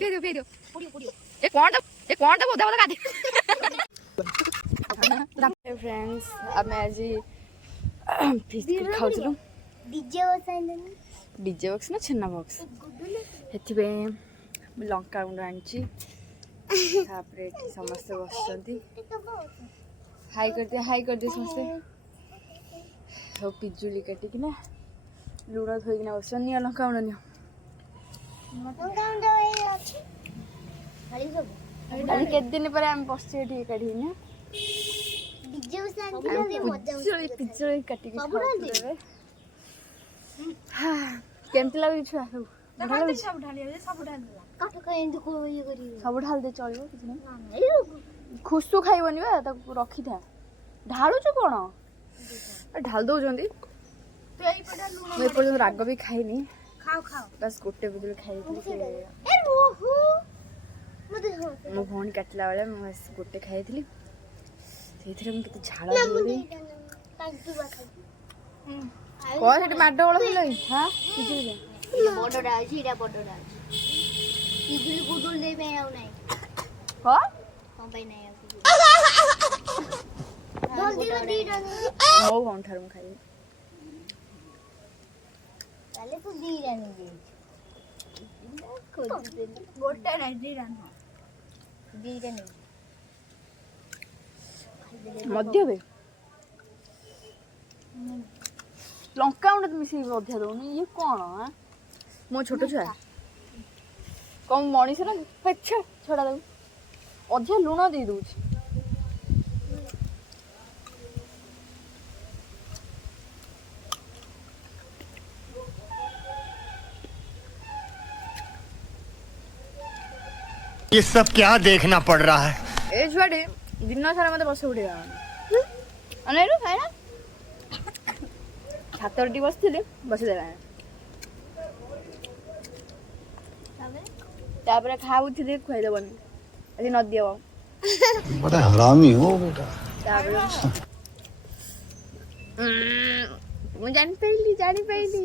फेरियो ए कोनटा बोधा बोधा काटी फ्रेंड्स अब मैं आज फिश खाउछलु डीजे बॉक्स ना छन्ना बॉक्स हेथिबे लंका गुंड आनची तापरे समस्त बसचंती हाई कर दे समस्त हो पिजुली काटी किना लूण थोइकिना बसन निया लंका गुंड निया आज के दिन पर हम बसचे ठीक काढी ना डीजे उसांती मजा पिजुली काटी के खाउ हां केमति लागै छ सब ढाल दे चलियो किछ नै खुसु खाइबनी बा ताको रखी था ढालु छु कोन ढाल दउ जंदी तो एई पडा लूण मैं पर राग भी खाइनी खाओ बस गोटे बिजली खाई ए ओहो मते मो फोन काटला वाला मैं बस गोटे खाइथली सेथरे हम किते झाड़ा होली कोन सेट माडो वाला होलै हां बिजली बडोडा छिरा बडोडा बिजली गुडुल दे पे आउ नै हो हम पे नै आउ जल्दी जल्दी मो फोन ठार म खाइ पहले तो दी रहने दे गोटे नै दी रहना दी रहने मध्य बे लंका उंड मिसी मध्य दउनी ये कोन हां मो छोटो छुआ कम मणिस ना अच्छा छोड़ा दउ अध्या लूण दे दउ ये सब क्या देखना पड़ रहा है ए छुआडे दिन सारा मते बस उठे अने रो खाय ना छातरटी बसथिले बस देला तापर खाउथिले खुआइ देबनी अजी न दियो बड़ा हरामी हो बेटा तापर मु जानि पइली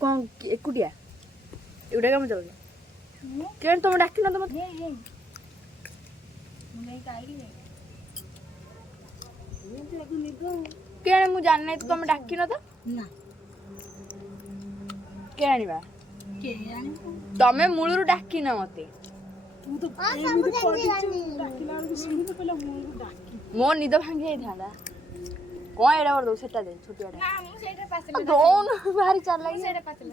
कौन एकुटिया एउडा काम चल केन तुम डाकिन तुम केन मु जान नै तुम डाकिन त ना के आनिबा के आनि तमे मूलरू डाकिन मते तू तो एमिति पडिछु डाकिला रे सुनि तो पहला मूलरू डाकी मो निद भांगी जाई थाला कोन एडा वर दो सेटा दे छोटियाडा ना मु सेटा पासले दोन भारी चाल लागि सेटा पासले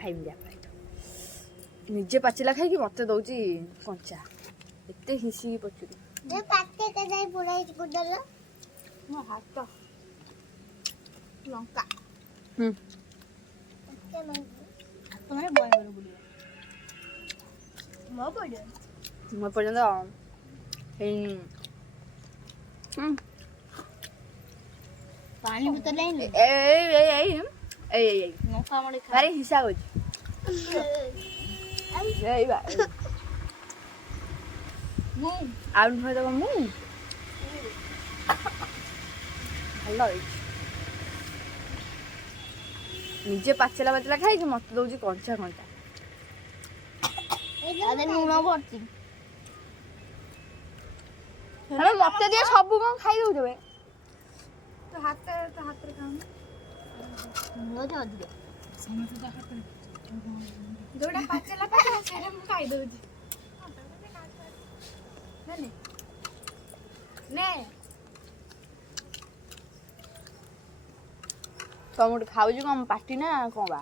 खाइम जा निजे पाचिला खाई कि मते दउची कंचा एते हिसी पचुरी ए पाके के जाई पुराई गुडल मो हाथ लंका के मन तुम्हारे बॉय बर बुलिया मो पड़े हे पानी बोतल ले ले ए नौका मडे खा अरे हिसाब हो ए बा मु आउन होय त मु हेलो निजे पाचला खाई कि मत दउची कंचा कंटा आदे नुना भरती हेलो मते दिए सब कोन खाई दउ जबे तो हाथ रे खाऊ नो दे अधिक समझ जा हाथ रे जोडा पाचला सेरे मु खाई दउची ने तुम खाऊ कम पार्टी ना कौन बा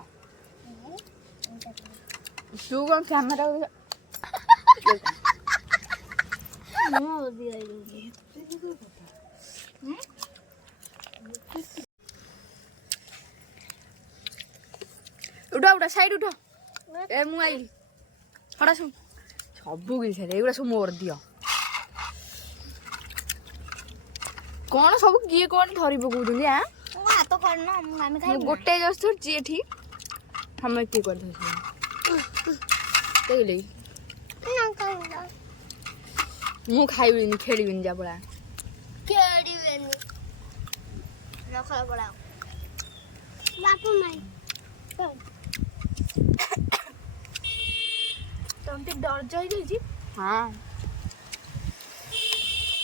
तू कौन कैमरा उठा साइड उठ ए मु आई हड़ा सब किसी एगुड़ा सब मोर दियो कौन सब किए कौन धरी पकाउछन आ हाथ करना हम खाइ गोटे जस्ट जी एठी हम के कर दे तेले ना खाइला मु खाइबिनी खेलिबिनी जा पड़ा केडी बेनी रखला पड़ा बापू माई ଦର୍ଜ ହେଇଯାଇଛି। ହଁ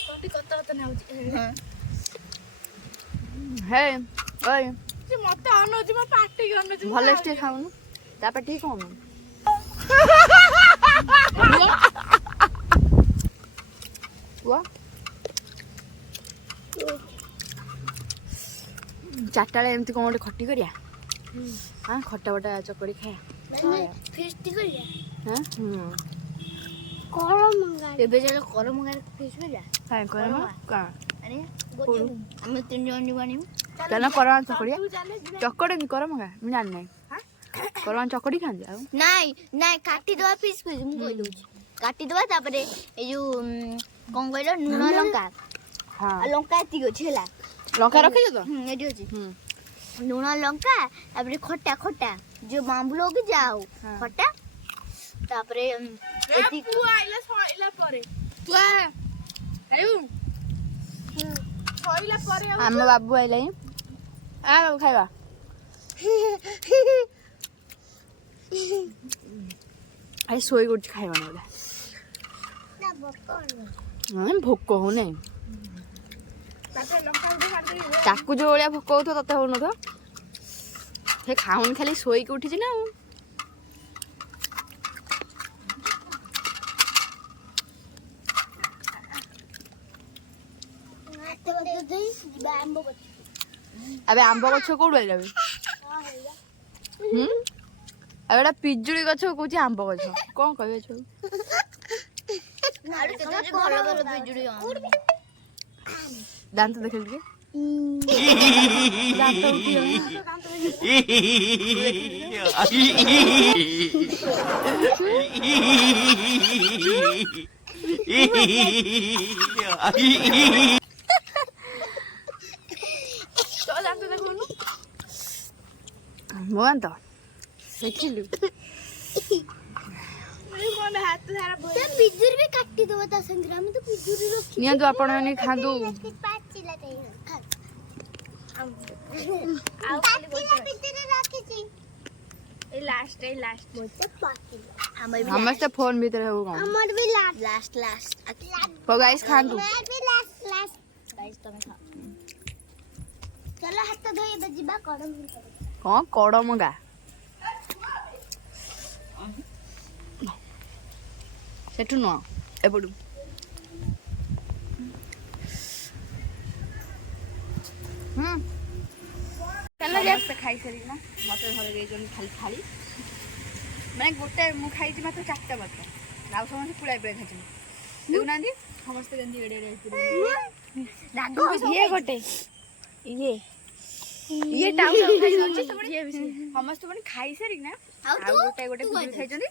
ତୋଟି କତ କତ ନାଉଛି। ହେ ଓଏ ସେ ମତେ ଅନଉଛି ମୋ ପାଟି ଅନଉଛି। ଭଲ ଟିକେ ଖାଉନୁ ତା ପାଟି କଣ ପୁଅ ଚାରିଟା ବେଳେ ଏମିତି କଣ ଗୋଟେ ଖଟି କରିବା। ହଁ ଖଟା ବଟା ଚକଡ଼ି ଖାଇବା ଫିଷ୍ଟ କରିବା। ହଁ କରମଙ୍ଗା ଏବେ ଚାଲ କରମଙ୍ଗାରେ ଫିଷ୍ଟ କରିବା। କାଇଁ କରମ କଣ ଆମେ 3 ଜଣ ଯିବୁ ଆଣିବୁ। ଚାଲ କରମ ଚକଡ଼ିଆ ଚକଡ଼େନି କରମଙ୍ଗା ମୁଁ ଜାଣି ନାହିଁ। କରମ ଚକଡ଼ି ଖାଆନ୍ତି ଆଉ ନାଇଁ ନାଇଁ କାଟିଦବା ପିସ୍ ପିସ୍ ମୁଁ କହି ଦଉଛି କାଟିଦବା ତାପରେ ଏଇ ଯୋଉ କଣ କହିଲ ଲୁଣ ଲଙ୍କା ହଁ ଆଉ ଲଙ୍କା ଏତିକି ଅଛି ହେଲା। ଲଙ୍କା ରଖିଛ ତ ଏଠି ଅଛି ଲୁଣ ଲଙ୍କା ତାପରେ ଖଟା ଖଟା ଯୋଉ ମାମ୍ବୁଲ କି ଯାଉ ଖଟା ତାପରେ ତୁ ଆଇଲା ସଇଲା ପରେ ତୁ ଖାଇବୁ ସଇଲା ପରେ ଆମ ବାବୁ ଆଇଲା ଆ ବାବୁ ଖାଇବା ଆଇ ଶୋଇ କରୁଛି ଖାଇବା ନା ଭୋକ ହଉନି ତାକୁ ଯୋଉ ଭଳିଆ ଭୋକ ହଉଥିବ ତତେ ହଉନଥିବ ସେ ଖାଉନି ଖାଲି ଶୋଇକି ଉଠିଛି ନା ଆଉ ଏବେ ଆମ୍ବ ଗଛ କୋଉଠୁ ଆଇଲା ଏବେ ଏଟା ପିଜୁଳି ଗଛ କହୁଛି ଆମ୍ବ ଗଛ କଣ କହିବେ ଛୁଆ ଦାନ୍ତ ଦେଖିଲ ଟିକେ ଦାନ୍ତ ଦେଖୁନୁ ମୋ ଦାନ୍ତ ଦେଖିଲୁ ପିଜୁଳି ବି କାଟିଦବା ତା ସାଙ୍ଗରେ ଆମେ ତ ପିଜୁଳି ରଖି ନିଅନ୍ତୁ ଆପଣ ମାନେ ଖାଆନ୍ତୁ ଆଉ ପିଜୁଳି ରଖିଛି ଏଇ ଲାଷ୍ଟ ସମସ୍ତେ ଫୋନ ଭିତରେ ହବୁ କଣ ଆମର ବି ଲାଷ୍ଟ ଗାଇସ୍ ଖାଆନ୍ତୁ ଗାଇସ୍ ତମେ ଖାଅ ଚାଲ ହାତ ଧୋଇବା ଯିବା କଡ଼ମ କଣ କଡ଼ମଙ୍ଗା ସେଠୁ ନୁହଁ ଏପଟୁ ସମସ୍ତେ ଖାଇସାରିକିନା ମତେ ଘରେ ଦେଇଛନ୍ତି ଖାଲି ଥାଳି ମାନେ ଗୋଟେ ମୁଁ ଖାଇଛି ମାତ୍ର 4ଟା ମାତ୍ର ଆଉ ସମସ୍ତେ ପୁଳାଏ ଖାଇଛନ୍ତି ଦେଖୁନାହାନ୍ତି ସମସ୍ତେ କେମିତି ଇଏ ଗୋଟେ ଇଏ ଟାଉନ ଖାଇଦଉଛି ସମସ୍ତେ ପୁଣି ଖାଇସାରିକିନା ଆଉ ଗୋଟେ ପିଜୁଳି ଖାଇଛନ୍ତି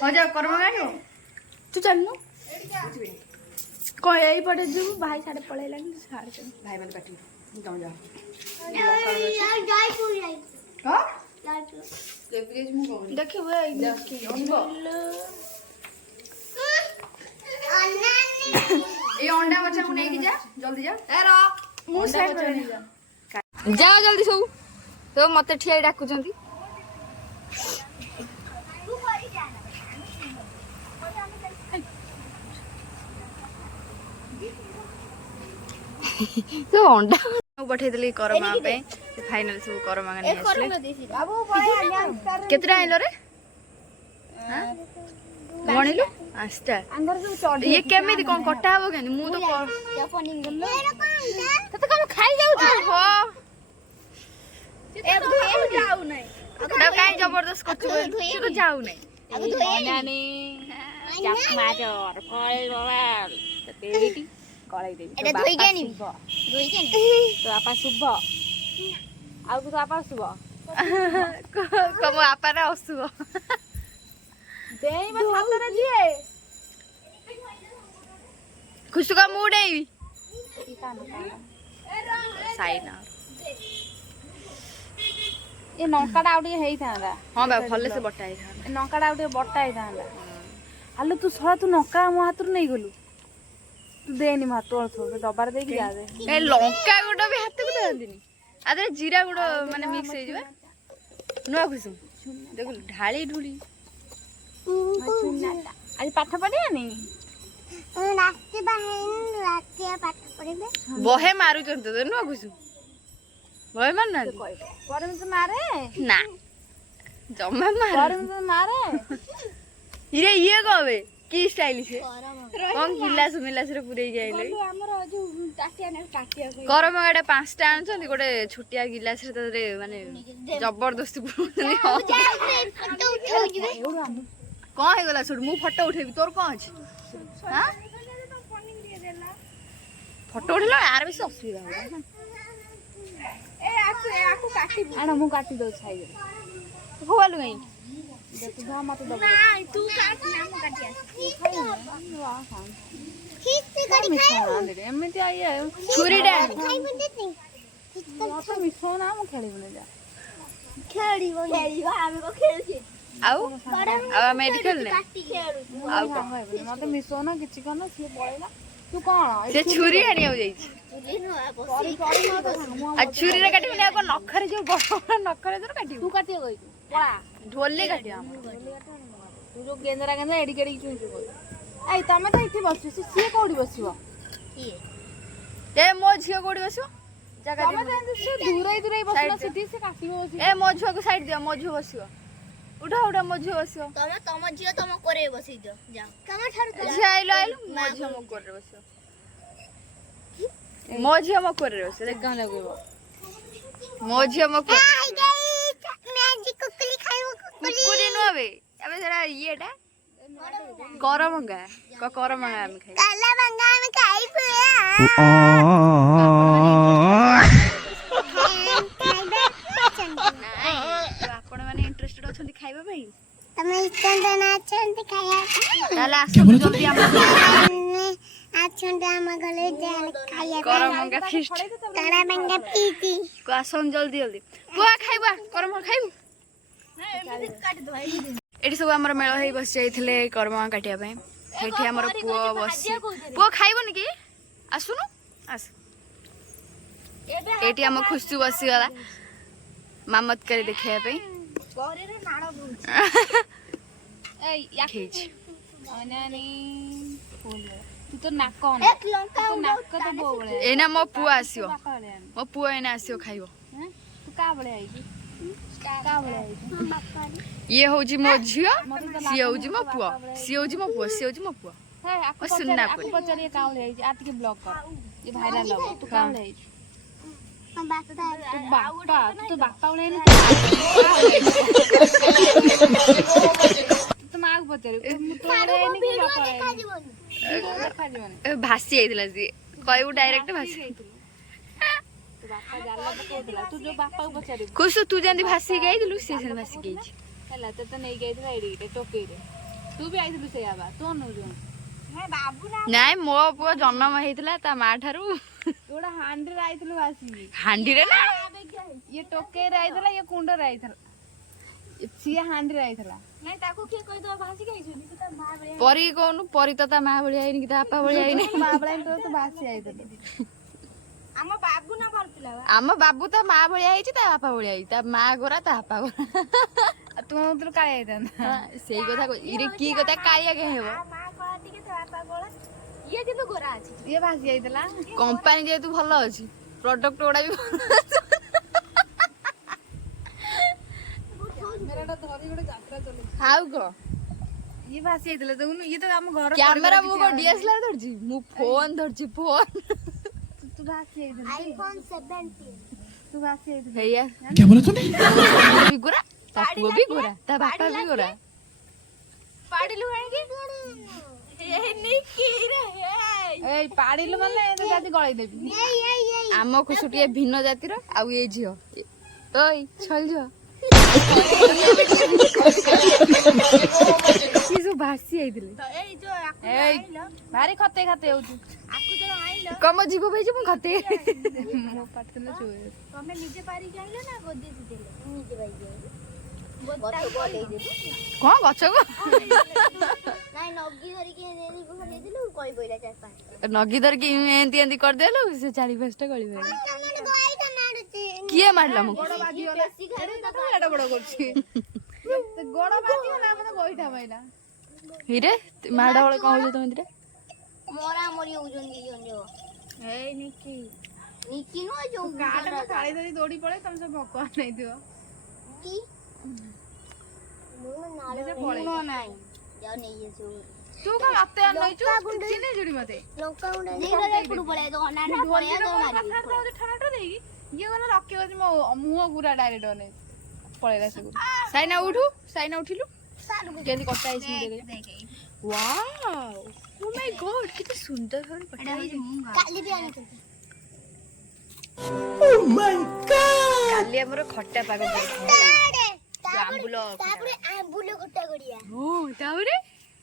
ହଉ ଯାଅ କରମଙ୍ଗା ଆଣିବ ତୁ ଚାଲୁନୁ କଣ ଏଇପଟେ ଯିବୁ ଭାଇ ସାଡେ ପଳେଇଲାଣି ଭାଇ ମତେ କାଟିବୁ ତମେ ଯାଅ ଦେଖିବୁ ଏଇ ଅଣ୍ଡା ଗଛକୁ ନେଇକି ଯା ଜଲ୍ଦି ଯା ଯାଅ ଜଲ୍ଦି ସବୁ ମତେ ଠିଆ ଡାକୁଛନ୍ତି ଅଣ୍ଡା ପଠେଇଦେଲି କରମା ପାଇଁ ଫାଇନାଲ ସବୁ କରମା ନେଇ ଆସିଲେ କେତେଟା ଆଣିଲ ରେ ଗଣିଲୁ 5ଟା ଇଏ କେମିତି କଣ କଟା ହବ କେମିତି ମୁଁ ତ ତତେ କଣ ଖାଇ ଯାଉଛି କାଇଁ ଜବରଦସ୍ତ କରୁଛୁ ଯାଉନାହିଁ এটা ধুইকে নিবি ধুইকে নি তো আপা শুভ ଆଉ তো আপা শুভ como আপা না অশুভ দেই মা ছাতাটা দিয়ে খুশু কা মুড়েই সাইনা ଏ ନଙ୍କାଟା ଆଉ ଟିକେ ହେଇଥାନ୍ତା ହଁ ବା ଭଲ ସେ ବଟା ହେଇଥାନ୍ତା ଏ ନଙ୍କାଟା ଆଉ ଟିକେ ବଟା ହେଇଥାନ୍ତା ଆଲୋ ତୁ ଶଳା ତୁ ନଙ୍କା ମୋ ହାତରୁ ନେଇଗଲୁ ତୁ ଦେନି ମୋ ହାତ ଅଳଥ ଡବାରେ ଦେଇକି ଯା ଦେ ଏ ଲଙ୍କା ଗୋଟେ ବି ହାତକୁ ଦିଅନ୍ତିନି आदरे जीरा गुड़ माने मिक्स हो जिवे नुआ कुसुम देखो ढाली ढुली आज पाठ पढ़ियानी रास्ते बाहेन रास्ते पाठ पढ़िबे बहे मारू चंत तो नुआ कुसुम बहे मारना परम से मारे ना जम्मा मार परम से मारे ये कहबे की स्टाइलिश है कौन गिलास मिलास रे पुरै जाइले हमर जो टाटिया ने टाटिया करम गाडा 5टा आनछन गोटे छोटिया गिलास रे तरे माने जबरदस्ती पुरउछन फोटो उठाउ जिवे कौन है गला छोड़ मु फोटो उठेबी तोर कौन अछि हां फोटो उठेला यार बेसी असुविधा हो ए आकु काटी आना मु काटी दो छाई होवालु गई ना तू काट ना मु काटी आस खींच से करी खाओ एमती आई छुरी डा खाई में देती तो मिसो ना मु खेलिबने जा खेलिबो आमे को खेलछी आउ मेडिकल ने आउ मते मिसो ना किछि कना से पळेला तू कोन से छुरी हनिया हो जाई आ छुरी रे काटी ने को नखरे जो बड़ नखरे जर काटी तू काटी गई पळा ढोले काटी हम तू जो गेंदरा एडी केडी चुई गई आई तमे त इथे बसु से कोडी बसिबो ए मो झियो कोडी बसिबो जगह तमे त दूरै बसना सिटी से काटिबो ए मो झियो को साइड दियो मो झियो बसिबो उठा उठा मो झियो बसिबो तम झियो तम करे बसि दियो जा तमे ठार झियो आइलो मो झियो मो करे बसिबो मो झियो मो करे बसिबो देख गाना गइबो मो झियो मो करे मैजिक कुकुली खाइबो कुकुली नो बे अबे जरा येटा करमंगा करमंगा हम खाइ काला बंगा में खाइबो आपण माने इंटरेस्टेड अछंती खाइबा भाई तमे इस्टंड ना छंती खाया ताले आसो जल्दी हम आछंड हम गले जान खाया करमंगा फिस्ट काला बंगा पीती को आसन जल्दी जल्दी बुआ खाइबा करम खाइबु एठी सब हमर मेळ हेई बस जाइथिले करम काटिया पय हेठी हमर पुओ बसी पुओ खाइबो नि की आसुनु आस एठी हम खुशु बसी गला मामत करे देखिया पय घरे रे नाड़ बुझ ए या खींच अनानी फूल तू तो नाक कोन एक लंका नाक तो बोबळे एना मो पुओ आसियो मो पुओ एना आसियो खाइबो तू का बळे आई का बळे आई ये होजी मो झियो सी होजी मो पुओ सी होजी मो पुओ सी होजी मो पुओ है आपको सुनना आपको पचरिए का बळे आई आज के ब्लॉक कर ये वायरल हो तू का बळे आई हम बात तू बापा बळे नहीं तू माग पचरे तू बळे नहीं कि बापा बळे भासी आइदिला जी कहू डायरेक्ट भासी तू बापा जाला पकोदिला तू जो बापा को पचरे खुश तू जंदी भासी गई दिलु से भासी गई हला तो नहीं गई थी एडी टोके रे तू भी आई दिलु से आबा तो न जो मैं बाबू ना नाय मो पुओ जन्म हेतिला ता मा ठारू तोड़ा हांडी रे आई दिलु भासी हांडी रे ना ये टोके रे आई दिला ये कुंड रे आई थला सिया हांडी रे आई थला नहीं ताको के कहि तो भासी गई छुनी तो मां बळे परी कोनु परी तो ता मा बळी आइनी कि ता आपा बळी आइनी मां बळे तो भासी आई दिलु हम बाबू ना भरतिला आम बाबू ता मा बळी आइची ता आपा बळी आई ता मा गोरा ता आपा गोरा तू तो काय आई दन सेई कथा को इरे की कथा कालिया के हेबो मां कहती के तो आपा गोला ये जे तो गोरा अछि ये भासी आई दिला कंपनी जे तू भलो अछि प्रोडक्ट ओडा भी मेरा तो धरी गोटे यात्रा चले हाउ को ये भासी आई दिला देखुनु ये तो हम घर कैमरा मो को डीएसएलआर धरजी मु फोन धरजी फोन तू भासी आई दिला आईफोन 17 तू भासी आई दिला भैया क्या बोला तूने भी गोरा ता पुओ भी गोरा ता बापा भी गोरा पाडिलु आके ए निकी रे ए पाडिलु माने तो जाति गळै देबी आम कुसुटिया भिन्न जातिर आउ ए झियो ओइ छल जो किसु भासी आइदिले तो ए जो आइलो भारी खते खते होतु आकु जो आइलो कम जीव भाई जो खते मो पाटले छु तमे निजे पारी के आइलो ना गोदी दिले निजे भाई गोता बोले दे कोन गछ को नाइ नगी धरि के देली को ले दिलु कोइ बोइला 4-5 नगी धर की एंती एंती कर देलो से 4-5 टा गली भाई किए मारला मु गोड़ बाजिगला एटा बड़ करछि गोड़ बाजिगला मते गोइठा माइला हिरे माडा वाला कौन हो तुम इधर मोरा मोरी उजन दी जो ए निकी निकी नो जो काट में काली धरी दौड़ी पड़े तुम सब भगवान नहीं दियो की मुनो नाले मुनो नाही जाओ नहीं ये सो तू का मते आन नहीं छु चिने जुड़ी मते लंका गुंडा नहीं रे पुडू पड़े तो नाना पड़े तो मारी ठनाटो देई ये गला रखे गछि मो मुह गुरा डायरेक्ट ने पळेला से साइना उठू साइना उठिलु केंदी कटा आइस मु देख वाओ ओ माय गॉड कितने सुंदर भाবে कटा है काली भी आने ओ माय गॉड काली हमर खट्टा पाग आंबुलो तापरे आंबुलो खट्टा गड़िया ओ तावरे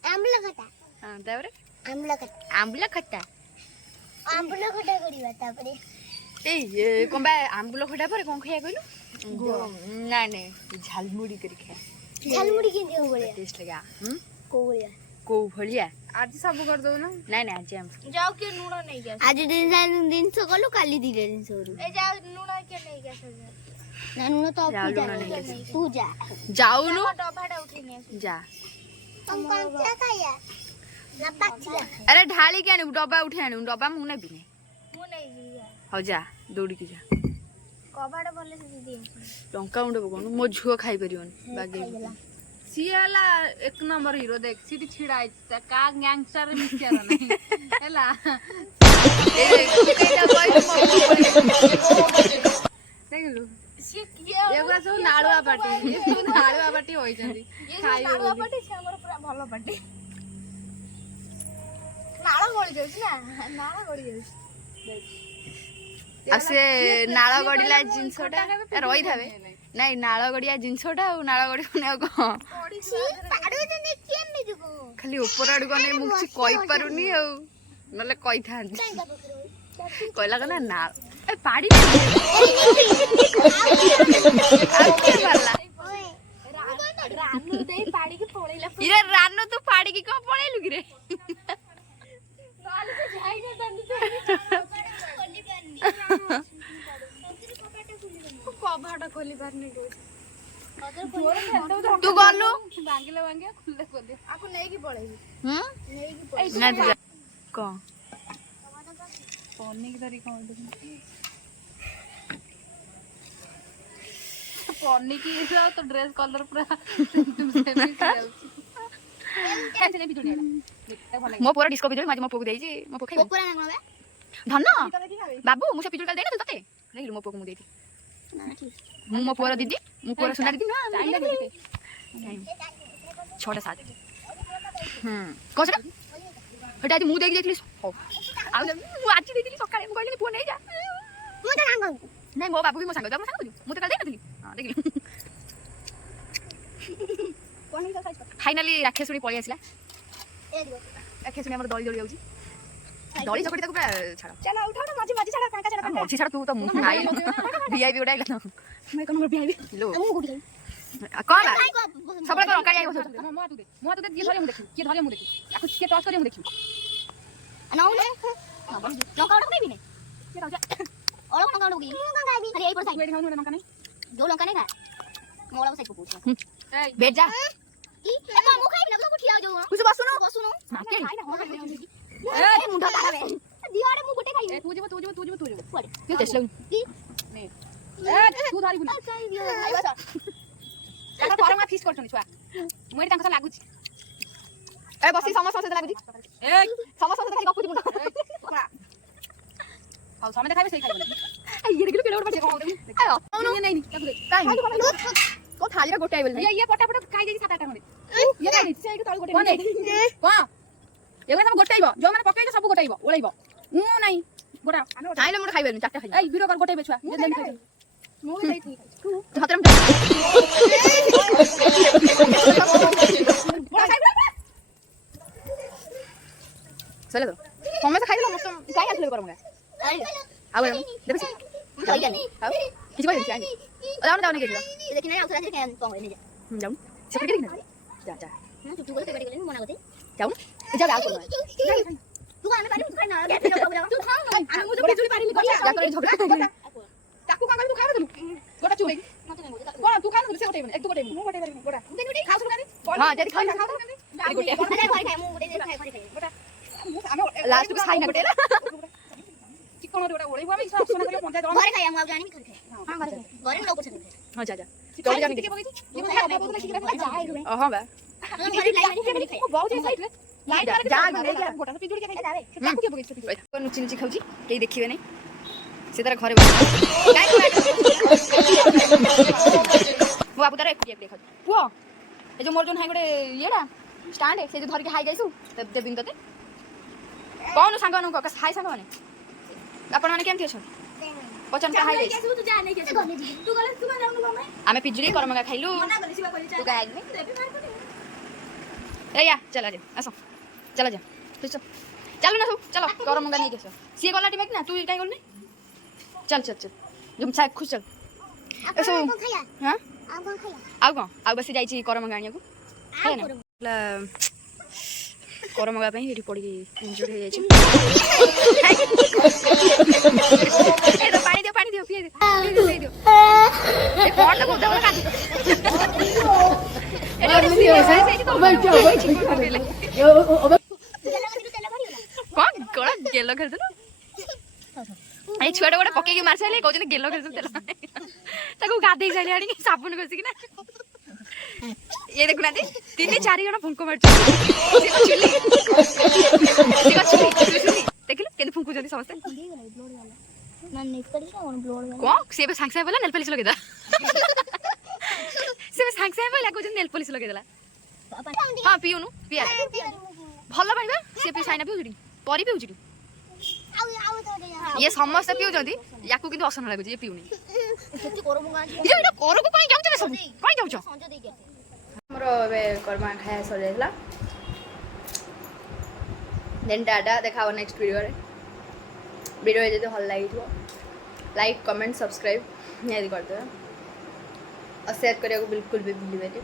आंबुलो खट्टा हां तावरे आंबुलो खट्टा आंबुला खट्टा गड़िया तापरे ए कोंबा आंबुलो खट्टा पर कोन खया कइलु ना ने झालमुड़ी करी खा झालमुड़ी के दियो बोलिया टेस्ट लगा कोलिया को भलिया आज सब कर दो ना नहीं नहीं आज हम जाओ के नूना नहीं गया आज दिन से गलो काली दिले दिन से ए जाओ नूना के नहीं गया ना नूना तो पूजा जाऊ नु डबाटा उठिने जा तुम कौन सा खाया ना पक्षिया अरे ढाली के आनु डब्बा उठे आनु डब्बा मु नेबी ने मु नहीं गया हो जा दौड़ी के जा कबाड़ बोले से दीदी लंका उंड बगनु मो झुओ खाई परियोन बागे सियाला एक नंबर हीरो देख सीटी छिड़ाई त का गैंगस्टर मिक्सचर नहीं हैला ए केटा कोइ देखलु से किया एगुरा सब नाळुआ पार्टी ये सब नाळुआ पार्टी होई जंदी खाई नाळुआ पार्टी से हमर पूरा भलो पार्टी नाळ गळी जाउछ ना नाळ गळी जाउछ आसे नाळ गडीला जिंसोटा रही थाबे नहीं नाळ गडिया जिंसोटा और नाळ गडी ने को पाडो तो ने केम में दुगो खाली ऊपर आडू को ने मुक्ति कहि पारुनी औ नले कहि थांती कहला कना ना ए पाड़ी आके वाला रानू दे पाड़ी के पळेला इरे रानू तू पाड़ी की को पळेलु कि रे साले से जाई ना दंडी कबाटा खोली पारने तू गलु बांगिला बांगिया खुले खोले आपको नहीं की पड़ेगी हम नहीं की पड़ेगी ना दिया को पौने की तरीका और पौने की इसा तो ड्रेस कलर पूरा तुमसे भी कैसे भी जोड़ेला मो पूरा डिस्को बिजल माज मो पोक देई छी मो पोक खाई कोरा ना कोना धन बाबू मु से पिजुल काल देना तते देखलु मो पोक मु देती मो पूरा दीदी मो पूरा सुना दीदी ना छोटा साथ कोसरा हटा आज मु देख देखली हो आ मु आज देती सकाळे मु कहली पुओ नहीं जा मु तो नांग नहीं मो बाबू भी मो संग मु तो काल देना थी हां देखली फाइनली राक्षसुनी पळी आसिला ए दिगो राक्षसुनी हमर दळी दळी जाउची दळी चकड़ी तक पूरा छाड़ चलो उठाओ ना माझी माझी छाड़ा काका छाड़ा मझी छाड़ तू तो आई वीआईपी उड़ा ना मैं कौन वीआईपी लो मु गुडी कौन सब लोग रंका आई मो तू दे ये धरे मु देखी के धरे मु देखी आको के टॉस करे मु देखी ना उले लंका उड़ नहीं बिने के राजा और लंका उड़ गई मु गंगा भी अरे यही पर साइड वेट खाऊ ना लंका नहीं जो लंका नहीं खा मोला को साइड को पूछ ए बैठ जा की ए मु खाई ना तो उठिया जो कुछ बस सुनो सुनो माके ए मुंडा तारा बे दिवारे मु गुटे खाई ए तू जीव पड़े ये टेस्ट लग की नहीं ए तू धारी बुला खाई दियो आई बस काका परमा फिश करछनी छुआ मोई तांका लागु छी ए बसी समस्त से लागु ए समस्त से गपुती मुंडा हाउ समय खाइबे सही खाइबे ए ये देखलु केले पड़े आयो नहीं नहीं ताकू दे काई को थाली गोटे आइबल ये पटापट खाई देई 7 8 खंडे ये नहीं से एक तळ गोटे कोन एगो हम गोटाइबो जो माने पकाइले सब गोटाइबो ओळाइबो नहीं गोटा खाइले मुड खाइबे चारटा खाइ ए वीडियो कर गोटाइबे छुआ ये नहीं खाइ मु भी नहीं हतरम चले तो समस्त खाइले मस्त काई आथले करमगा आउ देबे खाई नहीं किछ कोइ छै जाऊ ना के देखि ना आउथरा के कौन होय नहीं जाऊ से के देखना जा जा तू बोल के बैठ गेले मना करते जाऊ जा जा कर तू आने पारी तू खाई ना तू खा आ मु जो बिजुली पारी जा कर झगड़ा ताकू का तू खाइबे ଗୋଟେଇବନି ଏକ ଗୋଟେଇବନି ମୁଁ ଗୋଟେଇ ପାରିବିନି ଗୋଟା ଖାଉ ସବୁ ଗାନି ହଁ ଯଦି ଖାଇ ଖାଉ ଗୋଟେ ଘରେ ଖାଏ ମୁଁ ଗୋଟେ ଘରେ ଖାଏ ଗୋଟା ଆମେ ଲାଷ୍ଟ କୁ ଖାଇନା ଗୋଟେ ଚିକନ ଗୋଟା ଓଳେଇବୁ ଆମେ ଇଚ୍ଛା ଅସନା କରିବା ପଞ୍ଚାୟତ ଘରେ ଖାଏ ମୁଁ ଆଉ ଜାଣିବି ଘରେ ଖାଏ ହଁ ଘରେ ଘରେ ଲୋକ ପଛରେ ହଁ ଯା ଯା ଜଲ୍ଦି ଜାଣି ଟିକେ ପକେଇଛି ମୁଁ ଖାଇବା ଅଭାବ ହଉଥିଲା ଶୀଘ୍ର ପକେଇଛି ହଁ ବା ଘରେ ଲାଇଟ୍ ଖାଏ ମୁଁ ବହୁତ ସାଇଡରେ ଲାଇଟ୍ ଯା, ମାରିକି ଯା, ନେଇକି ଯା। ଗୋଟା ପିଜୁଳି ଖାଇ ତାକୁ କିଏ ପକେଇଛି ନୁଚି ନୁଚି ଖାଉଛି କେହି ଦେଖିବେ ନାହିଁ ସେ ତାର ଘରେ ବସି ମୋ ବାବୁ ତାର ଏକୁଟିଆ ଏକୁଟିଆ ଖାଉଛି ପୁଅ ଏ ଯୋଉ ମୋର ଯୋଉ ନାହିଁ ଗୋଟେ ଇଏଟା ଷ୍ଟାଣ୍ଡ ସେ ଯୋଉ ଧରିକି ହାଇ ଯାଇଛୁ ଦେବିନି ତତେ କହୁନୁ ସାଙ୍ଗମାନଙ୍କୁ ହାଇ ସାଙ୍ଗମାନେ ଆପଣମାନେ କେମିତି ଅଛନ୍ତି ପଚାର ହାଇ ଯାଇଛୁ ତୁ ଯା ନେଇକି ଆସିବୁ ତୁ ଗଲେ ତୁ ଯାଉନୁ ମାମା ଆମେ ପିଜୁଳି କରମଙ୍ଗା ଖାଇଲୁ ମନା କଲି ଶିବା କଲି ତୁ ଖାଇଲୁ ଦେବି ମାର କରି ଏୟା ଚାଲ ଆସ ଆସ ଚାଲ ଯା ଚାଲୁ ନା ସବୁ ଚାଲ କରମଙ୍ଗା ନେଇକି ଆସ ସିଏ ଗଲା ଟିମେକ୍ ନା ତୁ କାଇଁ ଗଲୁ चल चल चल जो खुश चल ଆପଣ କଣ ଖାଇବା हाँ ଆଉ କଣ ଖାଇବା आउ कौन आउ बस जाइए करमंगा आनिया को है ना करमंगा पे ही पड़ी इंजुरी हो जाए तो पानी दियो पिए दियो ए कौन तो बोलता बोला काटी ए दियो सही तो कौन कोड़ा गेलो कर दलो ए छुआटा गोटे पकेकी मार सारे कहते गेलो खेल गाधे सारे आनी साबुन घसिक ना ये देखुना 3-4 जन फुंक मार देखिल के फुंकु समस्ते कौन सी सांगे सांगे नेल पॉलिश लगे सी सांगे सांगे कहते नेल पॉलिश लगे हाँ पीऊनु पिया भल पाइबा सी पी साइना पिउछि परी पिउछि ये समस्त पिउछंती याकू किंतु असना लागुଛି ये पिउनी ସେଠି କରମଙ୍ଗା ये एटा करको काई जाउछ सब काई जाउछ ସଞ୍ଜ ଦେଇକି ଆସେ हमरो बे कर्मा खाया सर जाइला देन टाटा देखा नेक्स्ट वीडियो यदि भल लगी लाइक कमेंट सब्सक्राइब निहाती कर दे और शेयर करने को बिल्कुल भी भूलिबेनी।